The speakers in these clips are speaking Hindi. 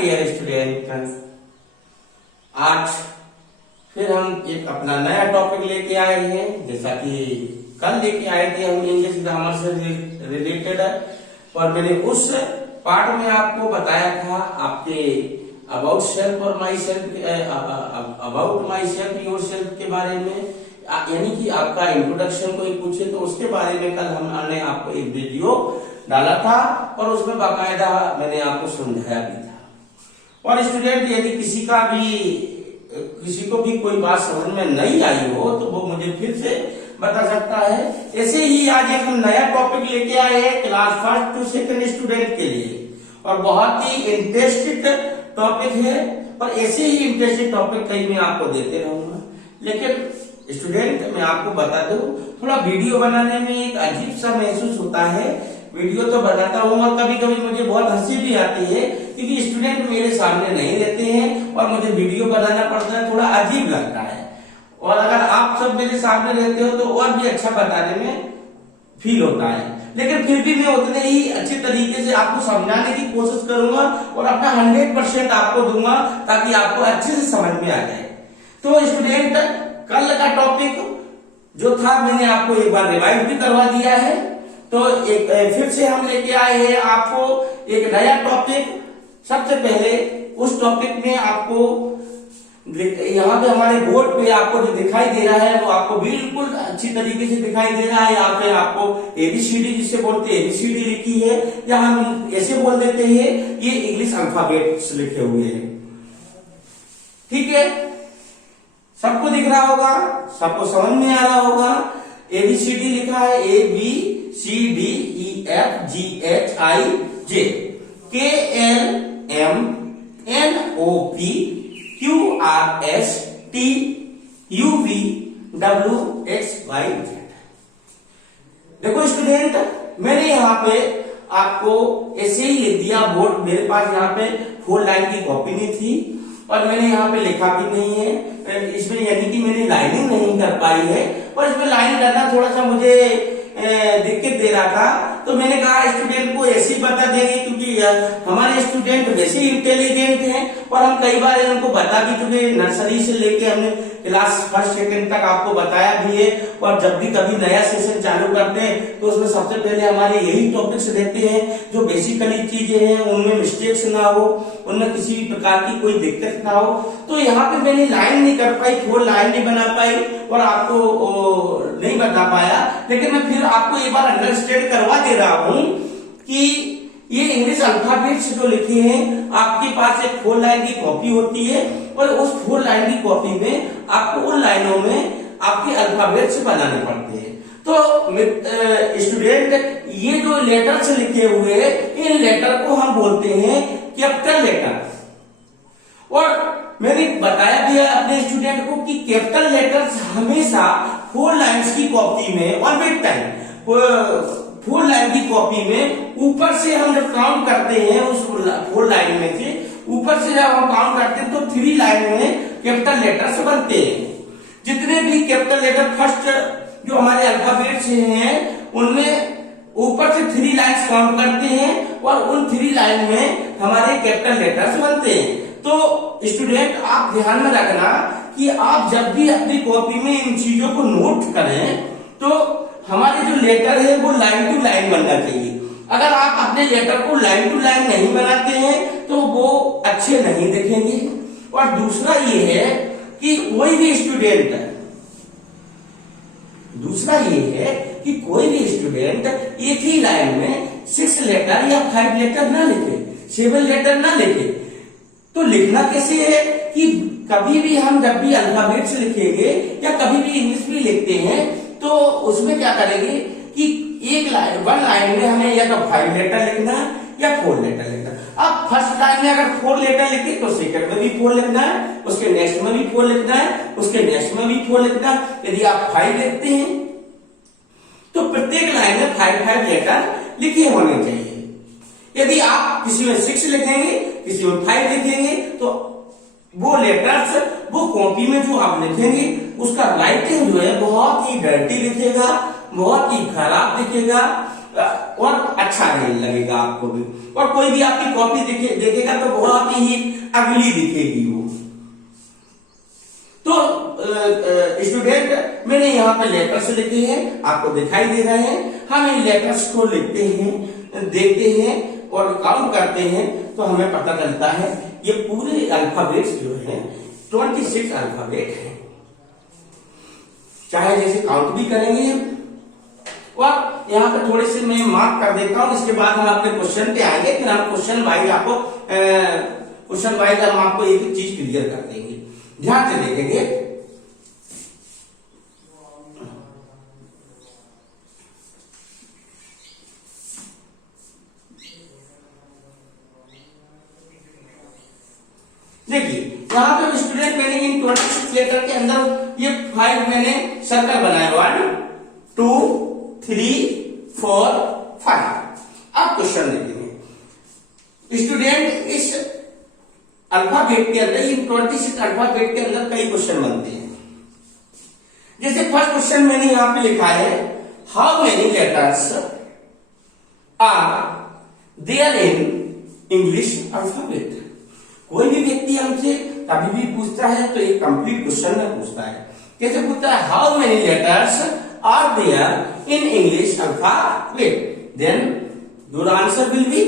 डियर स्टूडेंट, आज फिर हम एक अपना नया टॉपिक लेके आए हैं। जैसा कि कल लेके आए थे हम इंग्लिश ग्रामर से रिलेटेड, और मैंने उस पार्ट में आपको बताया था आपके अबाउट सेल्फ और my self, about my self your self के बारे में, यानी कि आपका इंट्रोडक्शन कोई पूछे तो उसके बारे में कल हमने आपको एक वीडियो डाला था और उसमें बाकायदा मैंने आपको समझाया भी था। और स्टूडेंट यदि किसी को भी कोई बात समझ में नहीं आई हो तो वो मुझे फिर से बता सकता है। ऐसे ही आज एक हम नया टॉपिक लेके आए हैं क्लास 1 to 2 स्टूडेंट के लिए, और बहुत ही इंटरेस्टिंग टॉपिक है। और ऐसे ही इंटरेस्टिंग टॉपिक कई मैं आपको देते रहूंगा। लेकिन स्टूडेंट मैं आपको बता दूं, थोड़ा वीडियो बनाने में एक अजीब सा महसूस होता है। वीडियो तो बनाता हूँ और कभी कभी मुझे बहुत हंसी भी आती है, क्योंकि स्टूडेंट मेरे सामने नहीं रहते हैं और मुझे वीडियो बनाना पड़ता है, थोड़ा अजीब लगता है। और अगर आप सब मेरे सामने रहते हो तो और भी अच्छा बताने में फील होता है। लेकिन फिर भी मैं उतने ही अच्छे तरीके से आपको समझाने की कोशिश करूंगा और अपना 100% आपको दूंगा, ताकि आपको अच्छे से समझ में आ जाए। तो स्टूडेंट, कल का टॉपिक जो था मैंने आपको एक बार रिवाइज भी करवा दिया है, तो एक फिर से हम लेके आए हैं आपको एक नया टॉपिक। सबसे पहले उस टॉपिक में आपको यहाँ पे हमारे बोर्ड पे आपको जो दिखाई दे रहा है वो आपको बिल्कुल अच्छी तरीके से दिखाई दे रहा है। यहाँ पे आपको एबीसीडी जिसे बोलते हैं एबीसीडी लिखी है, या हम ऐसे बोल देते हैं ये इंग्लिश अल्फाबेट्स लिखे हुए हैं। ठीक है, सबको दिख रहा होगा, सबको समझ में आ रहा होगा। एबीसीडी लिखा है ABCDEFGHIJ, KLMNOPQRSTUVWXYZ। देखो स्टूडेंट, मैंने यहाँ पे आपको ऐसे ही लिख दिया बोर्ड। मेरे पास यहाँ पे 4 लाइन की कॉपी नहीं थी और मैंने यहाँ पे लिखा भी नहीं है इसमें, यानी कि मैंने लाइनिंग नहीं कर पाई है, और इसमें लाइन करना थोड़ा सा मुझे दिक्कत दे रहा था। तो मैंने कहा स्टूडेंट को ऐसे ही बता देंगे, क्योंकि हमारे स्टूडेंट वैसे ही इंटेलिजेंट हैं और हम कई बार उनको बता भी चुके, नर्सरी से लेके हमने क्लास 1 2 तक आपको बताया भी है। और जब भी कभी नया सेशन चालू करते हैं तो उसमें सबसे पहले हमारे यही टॉपिक्स रहते हैं, जो बेसिकली चीजें हैं उनमें मिस्टेक्स ना हो, उनमें किसी भी प्रकार की कोई दिक्कत ना हो। तो यहाँ पे मैंने लाइन नहीं कर पाई, 4 लाइन नहीं बना पाई और आपको नहीं बता पाया। लेकिन मैं फिर आपको एक बार अंडरस्टैंड करवा दे रहा हूं कि ये इंग्लिश अल्फाबेट्स जो लिखे हैं, आपके पास एक 4 लाइन की कॉपी होती है और उस 4 लाइन की कॉपी में आपको उन लाइनों में आपके अल्फाबेट्स बनाने पड़ते हैं। तो स्टूडेंट, ये जो लेटर्स लिखे हुए हैं, इन लेटर को हम बोलते हैं कैपिटल लेटर। और मैंने बताया भी अपने स्टूडेंट को कि कैपिटल लेटर्स हमेशा 4 लाइन्स की कॉपी में, और विद टाइम 4 लाइन की कॉपी में ऊपर से हम जब काउंट करते हैं, उस 4 लाइन में से ऊपर से जब हम काउंट करते हैं तो 3 लाइन में कैपिटल लेटर्स बनते हैं। जितने भी कैपिटल लेटर फर्स्ट जो हमारे अल्फाबेट्स हैं उनमें ऊपर से 3 लाइन्स काउंट करते हैं और उन 3 लाइन में हमारे कैपिटल लेटर्स बनते हैं। तो स्टूडेंट, आप ध्यान में रखना कि आप जब भी अपनी कॉपी में इन चीजों को नोट करें तो हमारे जो लेटर है वो लाइन टू लाइन बनना चाहिए। अगर आप अपने लेटर को लाइन टू लाइन नहीं बनाते हैं तो वो अच्छे नहीं दिखेंगे। और दूसरा ये है कि कोई भी स्टूडेंट एक ही लाइन में 6 लेटर या 5 लेटर ना लिखे, 7 लेटर ना लिखे। तो लिखना कैसे है कि कभी भी हम जब भी अल्फाबेट्स लिखेंगे या कभी भी इंग्लिश भी लिखते हैं तो उसमें क्या करेंगे कि एक लाइन 1 लाइन में हमें या तो 5 लेटर लिखना है या 4 लेटर लिखना है। अब फर्स्ट लाइन में अगर 4 लेटर लिखे तो सेकंड में भी 4 लिखना है, उसके नेक्स्ट में भी 4 लिखना है, उसके नेक्स्ट में भी 4 लिखना है। यदि आप 5 लिखते हैं तो प्रत्येक लाइन में 5 लेटर लिखे होने चाहिए। यदि आप किसी में 6 लिखेंगे, किसी में 5 लिखेंगे, तो वो लेटर्स वो कॉपी में जो आप लिखेंगे उसका राइटिंग जो है बहुत ही डर्टी लिखेगा, बहुत ही खराब दिखेगा। और अच्छा नहीं लगेगा आपको भी, और कोई भी आपकी कॉपी देखेगा तो बहुत ही अगली दिखेगी वो। तो स्टूडेंट मैंने यहाँ पे लेटर्स लिखे हैं, आपको दिखाई दे रहे हैं। हम इन लेटर्स को लिखते हैं, देखते हैं और काउंट करते हैं तो हमें पता चलता है ये पूरे अल्फाबेट्स जो है 26 अल्फाबेट है। चाहे जैसे काउंट भी करेंगे और यहाँ पे थोड़े से मैं मार्क कर देता हूं, इसके बाद हम अपने क्वेश्चन पे आएंगे, फिर हम क्वेश्चन वाइज हम आपको एक चीज क्लियर कर देंगे। ध्यान से देखेंगे। देखिए यहाँ पे स्टूडेंट मैंने इन 26 लेटर के अंदर ये 5 मैंने सर्कल बनाया, 1 2 3 4 5। अब क्वेश्चन देखेंगे स्टूडेंट, इस अल्फाबेट के अंदर, इन 26 अल्फाबेट के अंदर कई क्वेश्चन बनते हैं। जैसे फर्स्ट क्वेश्चन मैंने यहां पे लिखा है, how many letters are there in English alphabet. कोई भी व्यक्ति हमसे कभी भी पूछता है तो एक कंप्लीट क्वेश्चन में पूछता है। कैसे पूछता है? How many letters are there in English alphabet, then your answer will be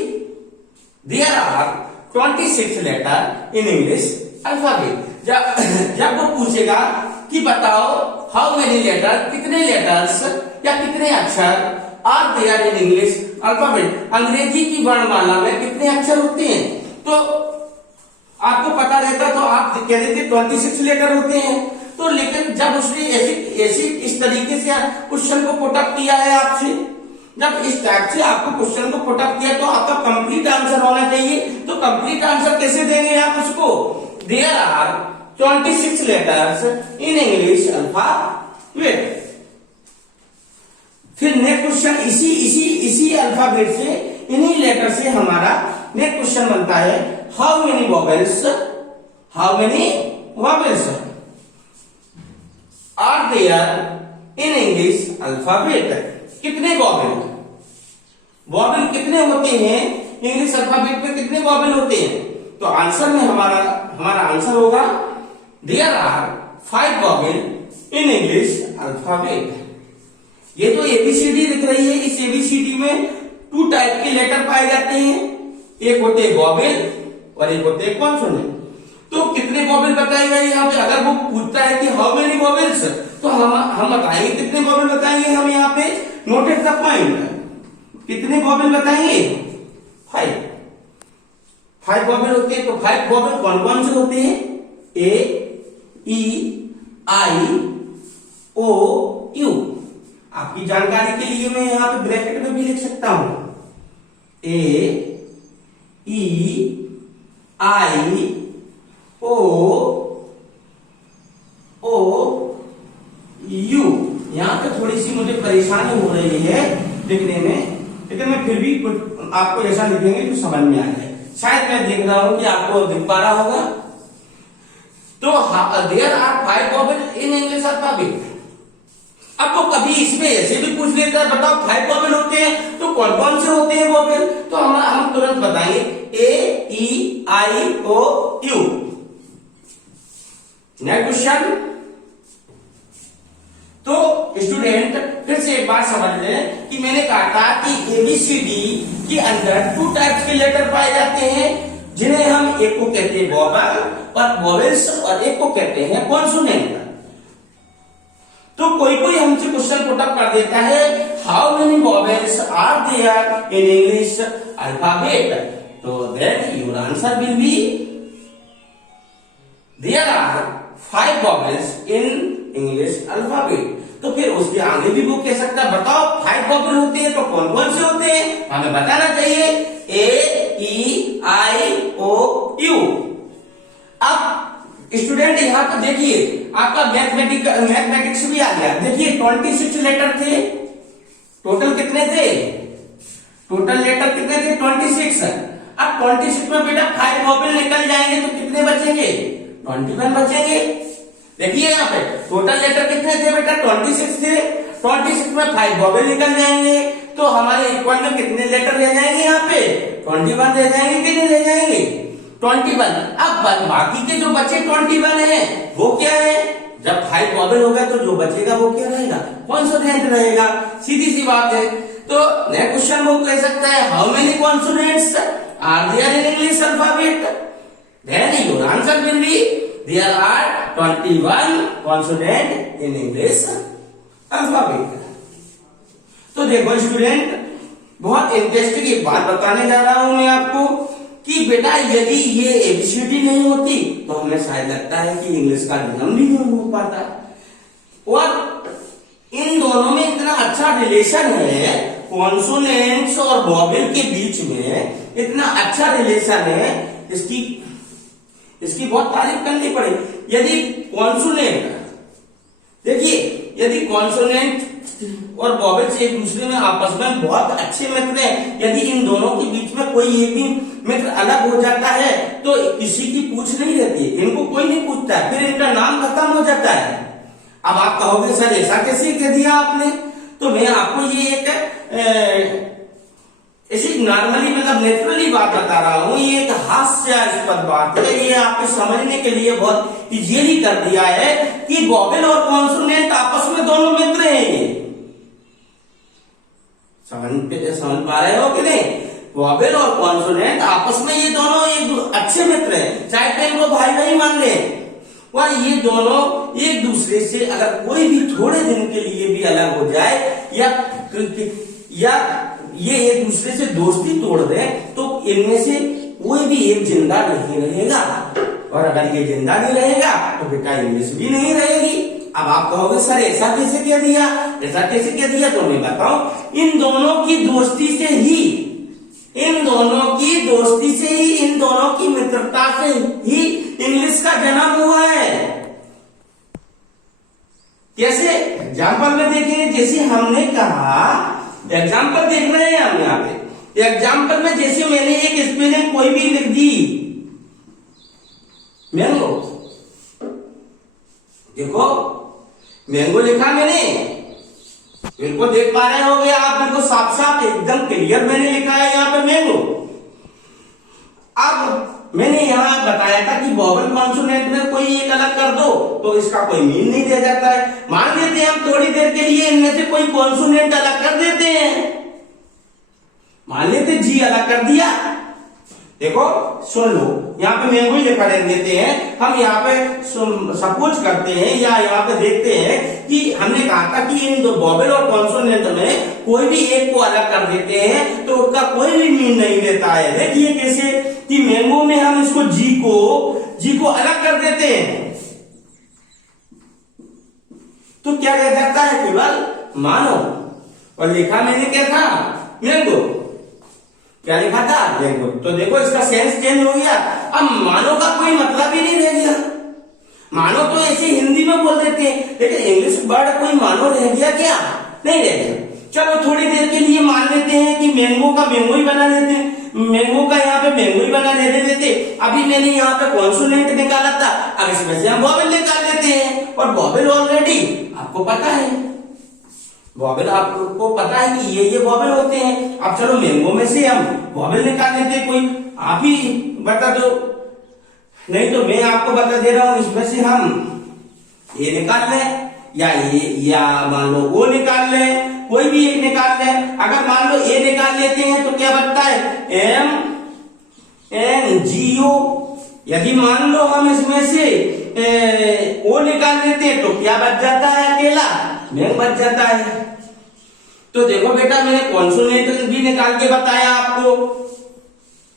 there are 26 letter in English alphabet. जब वो पूछेगा कि बताओ हाउ मेनी लेटर, कितने लेटर्स या कितने अक्षर are there in English alphabet, अंग्रेजी की वर्णमाला में कितने अक्षर होते हैं, तो आपको पता रहता तो आप कह देते 26 लेटर होते हैं। तो लेकिन जब उसने ऐसी इस तरीके से क्वेश्चन को पुटअप किया है आपसे, जब इस टाइप से आपको क्वेश्चन को पुटअप किया तो आपका कंप्लीट आंसर होना चाहिए। तो कंप्लीट आंसर कैसे देंगे आप उसको? There are 26 letters in English alphabet. फिर नेक्स्ट क्वेश्चन इसी अल्फाबेट से, इन्हीं लेटर से हमारा नेक्स्ट क्वेश्चन बनता है, how many vowels are there in English alphabet. कितने वॉवेल कितने होते हैं इंग्लिश अल्फाबेट में, कितने वॉवेल होते हैं? तो आंसर में हमारा आंसर होगा there are 5 vowel in English alphabet. ये तो एबीसीडी दिख रही है, इस एबीसीडी में 2 टाइप के लेटर पाए जाते हैं, एक होते हैं वॉवेल और एक होते हैं कॉन्सोनेंट। तो कितने वॉवेल बताएगा यहाँ पे? अगर वो पूछता है कि हाउ मेनी वॉवेल्स, तो हम बताएंगे कितने वॉवेल बताएंगे। हम यहाँ पे नोटेड द पॉइंट, कितने वॉवेल बताएंगे? 5 वॉवेल होते हैं। तो 5 वॉवेल कौन कौन से होते हैं? ए, ई, आई, ओ, यू। आपकी जानकारी के लिए मैं यहाँ पे ब्रैकेट में भी लिख सकता हूं, ए, ई, आई, ओ, यू। यहां पे थोड़ी सी मुझे परेशानी हो रही है लिखने में, लेकिन मैं फिर भी आपको ऐसा लिखेंगे जो समझ में आ जाए। शायद मैं देख रहा हूं कि आपको दिख पा रहा होगा। तो there are 5 vowel in English alphabet. अब वो कभी इसमें ऐसे भी पूछ लेता है, बताओ 5 वॉवेल होते हैं तो कौन कौन से होते हैं वॉवेल? तो हम तुरंत बताएंगे, ए, ई, आई, ओ, यू। Next question. तो स्टूडेंट फिर से एक बात समझ लें कि मैंने कहा था कि एबीसीडी के अंदर 2 टाइप्स के लेटर पाए जाते हैं, जिन्हें हम एक को कहते हैं वॉवेल और वॉवेल्स, और एक को कहते हैं कॉन्सोनेंट। तो कोई हमसे क्वेश्चन पुटअप कर देता है, how many vowels are there in English alphabet, तो then your answer will be there are 5 vowels in English alphabet. तो फिर उसके आगे भी वो कह सकता है, बताओ 5 वॉवेल होते हैं तो कौन कौन से होते हैं? हमें बताना चाहिए, ए, ई, आई, ओ, यू। अब स्टूडेंट यहाँ पर देखिए आपका मैथमेटिक्स भी आ गया। देखिए 26 लेटर थे, टोटल कितने थे? टोटल लेटर कितने थे? 26। अब 26 में बेटा 5 वॉवेल निकल जाएंगे तो कितने बचेंगे? 21 बचेंगे। देखिए यहाँ पे टोटल लेटर कितने थे बेटा? 26 थे। 26 में 5 वॉवेल निकल जाएंगे तो हमारे इक्वल में कितने लेटर रह जाएंगे यहाँ पे 21 रह जाएंगे कि नहीं रह जाएंगे 21। अब बाकी के जो बचे 21 है वो क्या है, जब 5 वॉवेल होगा तो जो बचेगा वो क्या रहेगा, कॉन्सोनेंट रहेगा, सीधी सी बात है। तो नेक्स्ट क्वेश्चन वो कह सकता है how many consonants are there in English alphabet, then your answer will be there are 21 consonant in English alphabet. तो देखो स्टूडेंट, बहुत इंटरेस्टिंग एक बात बताने जा रहा हूं मैं आपको कि बेटा यदि ये एबीसीडी नहीं होती तो हमें शायद लगता है कि इंग्लिश का जन्म भी नहीं हो पाता। और इन दोनों में इतना अच्छा रिलेशन है, कॉन्सोनेंट्स और वॉवेल के बीच में इतना अच्छा रिलेशन है, इसकी बहुत तारीफ करनी पड़ेगी। यदि कॉन्सोनेंट, देखिए यदि कॉन्सोनेंट और वॉवेल से एक दूसरे में आपस में बहुत अच्छे मित्र हैं, यदि इन दोनों के बीच में कोई एक भी मित्र अलग हो जाता है तो किसी की पूछ नहीं रहती, इनको कोई नहीं पूछता है, फिर इनका नाम खत्म हो जाता है। अब आप कहोगे सर ऐसा कैसे कह दिया आपने, तो मैं आपको ये एक ऐसी नॉर्मली मतलब नेचुरली बात बता रहा हूं, ये एक हास्यास्पद बात है, ये आपको समझने के लिए बहुत इजीली कर दिया है कि वॉवेल और कॉन्सोनेंट आपस में दोनों मित्र हैं। ये समझ पा रहे हो कि नहीं, वॉवेल और कॉन्सोनेंट आपस में ये दोनों एक अच्छे मित्र हैं, चाहे तो इनको भाई भाई मान ले, और ये दोनों एक दूसरे से अगर कोई भी थोड़े दिन के लिए भी अलग हो जाए या ये एक दूसरे से दोस्ती तोड़ दे तो इनमें से कोई भी एक जिंदा नहीं रहेगा, और अगर ये जिंदा नहीं रहेगा तो बेटा इंग्लिश भी नहीं रहेगी। अब आप कहोगे सर ऐसा कैसे कह दिया, ऐसा कैसे कह दिया, तो मैं बताऊं इन दोनों की दोस्ती से ही, इन दोनों की दोस्ती से ही, इन दोनों की मित्रता से ही इंग्लिश का जन्म हुआ है। कैसे एग्जाम्पल में देखें, जैसे हमने कहा एग्जाम्पल देख रहे हैं हम यहाँ पे, एग्जाम्पल में जैसे मैंने एक स्पेलिंग कोई भी लिख दी, मैंगो, देखो मैंगो लिखा मैंने, बिल्कुल देख पा रहे होगे आप, बिल्कुल साफ साफ एकदम क्लियर मैंने लिखा है यहाँ पे मैंगो। अब मैंने यहाँ बताया था कि वॉवेल कॉन्सोनेंट में कोई एक अलग कर दो तो इसका कोई मीन नहीं रह जाता है। मान लेते हैं हम थोड़ी देर के लिए इनमें से कोई कॉन्सोनेंट अलग कर देते हैं, मान लेते जी अलग कर दिया, देखो सुन लो यहाँ पे मैंगो ही लिखा रह देते हैं, हम यहाँ पे सपोज करते हैं या यहाँ पे देखते हैं कि हमने कहा था कि इन दो वॉवेल और कॉन्सोनेंट में कोई भी एक को अलग कर देते हैं तो उसका कोई भी मीन नहीं रहता है। देखिए कैसे कि मैंगो में हम इसको जी को अलग कर देते हैं तो क्या रह जाता है, केवल मानो, और लिखा मैंने क्या था मैंगो, क्या लिखा था मैंगो, तो देखो इसका सेंस चेंज हो गया। अब मानो का कोई मतलब ही नहीं रह गया, मानो तो ऐसे हिंदी में बोल देते हैं, लेकिन इंग्लिश वर्ड कोई मानो रह गया क्या, नहीं रह गया। चलो थोड़ी देर के लिए मान लेते हैं कि मैंगो का मैंगो ही बना देते हैं, मैंगो का यहाँ पे मैंगो ही बना दे देते। अभी मैंने यहाँ पे कॉन्सोनेंट निकाला था, अब इसमें से हम वॉवेल निकाल लेते हैं, और वॉवेल ऑलरेडी आपको पता है, वॉवेल आपको पता है कि ये वॉवेल होते हैं। अब चलो मैंगो में से हम वॉवेल निकाल लेते हैं, कोई आप ही बता दो, नहीं तो मैं आपको बता दे रहा हूं, इसमें से हम ये निकाल लें या मान लो वो निकाल लें, कोई भी एक निकाल लें। अगर मान लो ए निकाल लेते हैं तो क्या बनता है MNGO, यदि मान लो हम इसमें से ओ निकाल लेते हैं तो क्या बच जाता है, अकेला मैंग बच जाता है। तो देखो बेटा मैंने कॉन्सोनेंट भी निकाल के बताया आपको,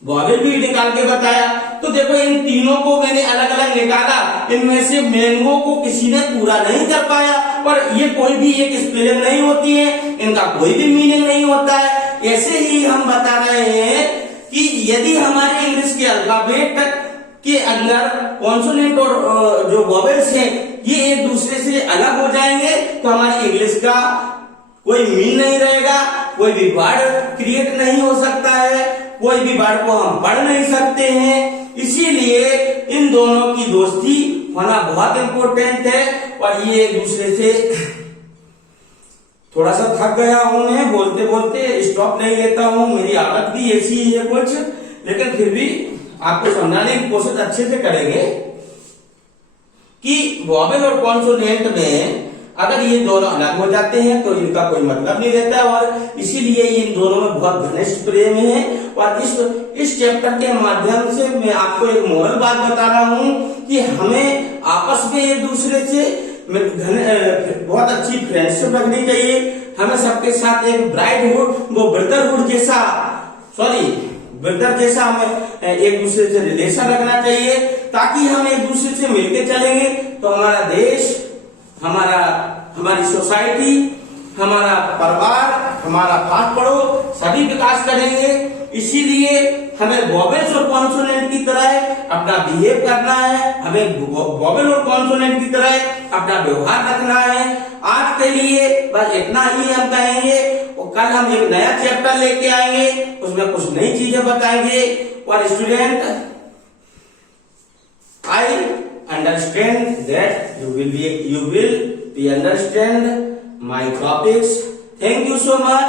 वॉवेल भी निकाल के बताया, तो देखो इन तीनों को मैंने अलग अलग निकाला, इनमें से मैंगो को किसी ने पूरा नहीं कर पाया, पर ये कोई भी एक स्पेलिंग नहीं होती है, इनका कोई भी मीनिंग नहीं होता है। ऐसे ही हम बता रहे हैं कि यदि हमारे इंग्लिश के अल्फाबेट के अंदर कॉन्सोनेंट और जो वॉवेल्स हैं ये एक दूसरे से अलग हो जाएंगे तो हमारी इंग्लिश का कोई मीन नहीं रहेगा, कोई भी वर्ड क्रिएट नहीं हो सकता है, कोई भी वर्ड को हम पढ़ नहीं सकते हैं। इसीलिए इन दोनों की दोस्ती होना बहुत इंपॉर्टेंट है, और ये एक दूसरे से थोड़ा सा थक गया हूं मैं, बोलते बोलते स्टॉप नहीं लेता हूं, मेरी आदत भी ऐसी ही है कुछ, लेकिन फिर भी आपको समझाने की कोशिश अच्छे से करेंगे कि वॉवेल और कॉन्सोनेंट में अगर ये दोनों अलग हो जाते हैं तो इनका कोई मतलब नहीं रहता, और इसीलिए इन दोनों में बहुत घनिष्ठ प्रेम है। और इस चैप्टर के माध्यम से मैं आपको एक मोरल बात बता रहा हूं कि हमें आपस में एक दूसरे से बहुत अच्छी फ्रेंडशिप रखनी चाहिए। हमें सबके साथ एक ब्रदरहुड जैसा हमें एक दूसरे से रिलेशन रखना चाहिए, ताकि हम एक दूसरे से मिलके चलेंगे तो हमारा देश, हमारी सोसाइटी, हमारा परिवार, हमारा पास पड़ोस सभी विकास करेंगे। इसीलिए हमें वॉवेल्स और कॉन्सोनेंट की तरह अपना बिहेव करना है, हमें वॉवेल और कॉन्सोनेंट की तरह अपना व्यवहार रखना है। आज के लिए बस इतना ही हम कहेंगे, और कल हम एक नया चैप्टर लेके आएंगे, उसमें कुछ नई चीजें बताएंगे। और student, I understand that you will be understand my topics. Thank you so much.